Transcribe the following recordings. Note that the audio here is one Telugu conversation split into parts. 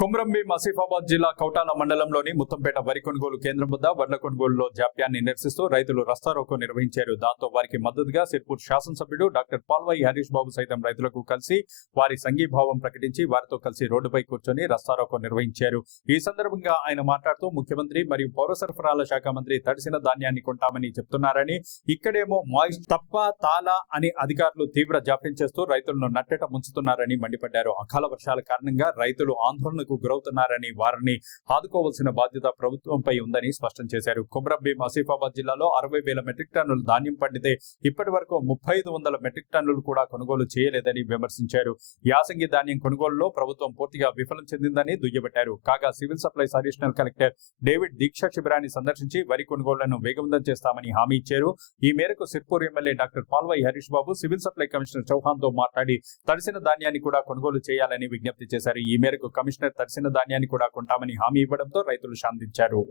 కొమరంభీం ఆసిఫాబాద్ జిల్లా కౌటాల మండలంలోని ముత్తంపేట వరి కొనుగోలు కేంద్రం వద్ద వడ్ల కొనుగోలులో జాప్యాన్ని నిరసిస్తూ రైతులు రస్తారోకో నిర్వహించారు. దాంతో వారికి మద్దతుగా సిర్పూర్ శాసనసభ్యుడు డాక్టర్ పాల్వాయి హరీష్ బాబు సైతం రైతులకు కలిసి వారి సంఘీభావం ప్రకటించి వారితో కలిసి రోడ్డుపై కూర్చొని రస్తారోకో నిర్వహించారు. ఈ సందర్భంగా ఆయన మాట్లాడుతూ ముఖ్యమంత్రి మరియు పౌర సరఫరాల శాఖ మంత్రి తడిసిన ధాన్యాన్ని కొంటామని చెప్తున్నారని, ఇక్కడేమో మాయిస్ తప్ప తాలా అని అధికారులు తీవ్ర జాప్యం చేస్తూ రైతులను నట్టేట ముంచుతున్నారని మండిపడ్డారు. అకాల వర్షాల కారణంగా రైతులు ఆందోళనకు గురవుతున్నారని, వారిని ఆదుకోవాల్సిన బాధ్యత ప్రభుత్వంపై ఉందని స్పష్టం చేశారు. కొమరంభీం ఆసిఫాబాద్ జిల్లాలో 60,000 మెట్రిక్ టన్నులు ధాన్యం పండితే ఇప్పటి వరకు 3,500 మెట్రిక్ టన్నులు కూడా కొనుగోలు చేయలేదని విమర్శించారు. యాసంగి ధాన్యం కొనుగోలులో ప్రభుత్వం పూర్తిగా విఫలం చెందిందని దుయ్యబట్టారు. కాగా civil supplies additional collector David దీక్షా శిబిరాన్ని సందర్శించి వరి కొనుగోళ్లను వేగవంతం చేస్తామని హామీ ఇచ్చారు. ఈ మేరకు సిర్పూర్ ఎమ్మెల్యే డాక్టర్ పాల్వాయి హరీష్ బాబు సివిల్ సప్లై కమిషనర్ చౌహాన్ తో మాట్లాడి తడిసిన ధాన్యాన్ని కూడా కొనుగోలు చేయాలని విజ్ఞప్తి చేశారు. ఈ మేరకు కమిషనర్ తడిసిన ధాన్యాన్ని కూడా కొంటామని హామీ ఇవ్వడంతో రైతులు శాంతించారు.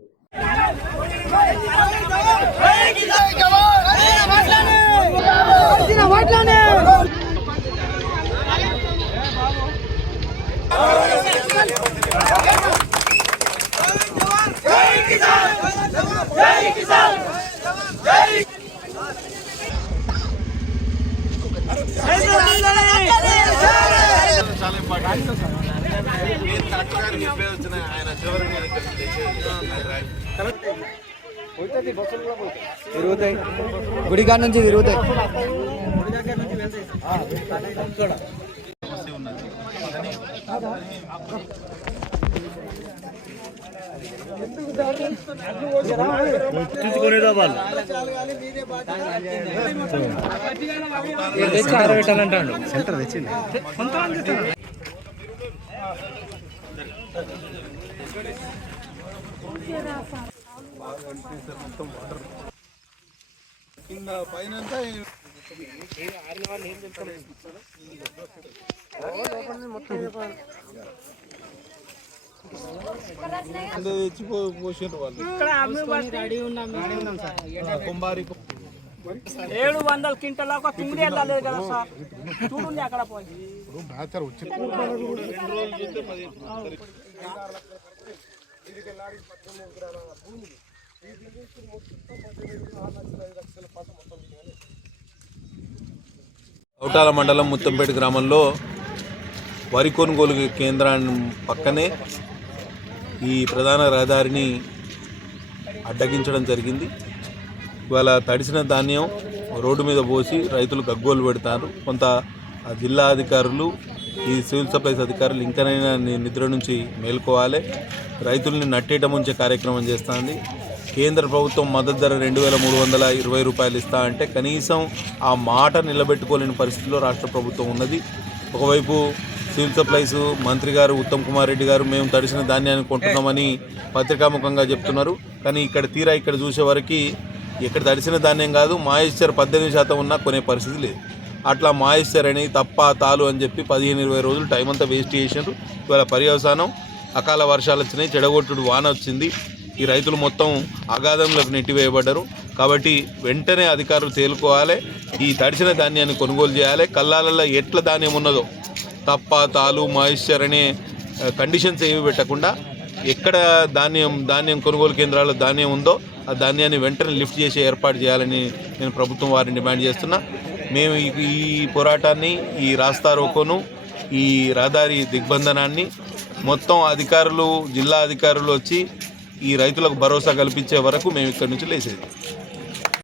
గుడి కాడ నుంచి తిరుగుతాయి. సెంటర్ తెచ్చింది. కింద పైన తెచ్చి పోసిన వాళ్ళు 700 క్వింటల్ తుమ్మిడి వెళ్ళలేదు కదా సార్. చూడండి అక్కడ పోయి కౌటాల మండలం ముత్తంపేట గ్రామంలో వరి కొనుగోలు కేంద్రాన్ని పక్కనే ఈ ప్రధాన రహదారిని అడ్డగించడం జరిగింది. ఇవాళ తడిసిన ధాన్యం రోడ్డు మీద పోసి రైతులు గగ్గోలు పెడతారు. కొంత జిల్లా అధికారులు, ఈ సివిల్ సప్లైస్ అధికారులు ఇంకనైనా నిద్ర నుంచి మేల్కోవాలి. రైతుల్ని నట్టేట ముంచే కార్యక్రమం చేస్తుంది. కేంద్ర ప్రభుత్వం మద్దతు ధర 2,320 రూపాయలు ఇస్తా అంటే కనీసం ఆ మాట నిలబెట్టుకోలేని పరిస్థితిలో రాష్ట్ర ప్రభుత్వం ఉన్నది. ఒకవైపు సివిల్ సప్లైస్ మంత్రి గారు ఉత్తమ్ కుమార్ రెడ్డి గారు మేము తడిసిన ధాన్యాన్ని కొంటున్నామని పత్రికాముఖంగా చెప్తున్నారు. కానీ ఇక్కడ చూసే వరకు ఇక్కడ తడిసిన ధాన్యం కాదు, మాయిశ్చర్ 18% ఉన్నా కొనే పరిస్థితి లేదు. అట్లా మాయిశ్చర్ అని తప్ప తాలు అని చెప్పి 15-20 రోజులు టైం అంతా వేస్ట్ చేసినారు. ఇవాళ పర్యవసానం అకాల వర్షాలు వచ్చినాయి, చెడగొట్టుడు వాన వచ్చింది. ఈ రైతులు మొత్తం అగాధంలోకి నెట్టివేయబడ్డారు. కాబట్టి వెంటనే అధికారులు తేలుకోవాలి, ఈ తడిసిన ధాన్యాన్ని కొనుగోలు చేయాలి. కల్లాలలో ఎట్లా ధాన్యం ఉన్నదో తప్ప తాలు మాయిశ్చర్ అనే కండిషన్స్ ఏవి పెట్టకుండా ఎక్కడ ధాన్యం కొనుగోలు కేంద్రాల్లో ధాన్యం ఉందో ఆ ధాన్యాన్ని వెంటనే లిఫ్ట్ చేసి ఏర్పాటు చేయాలని నేను ప్రభుత్వం వారిని డిమాండ్ చేస్తున్నా. మేము ఈ పోరాటాన్ని, ఈ రాస్తా రోకోను, ఈ రహదారి దిగ్బంధనాన్ని మొత్తం అధికారులు, జిల్లా అధికారులు వచ్చి ఈ రైతులకు భరోసా కల్పించే వరకు మేము ఇక్కడి నుంచి లేసేది.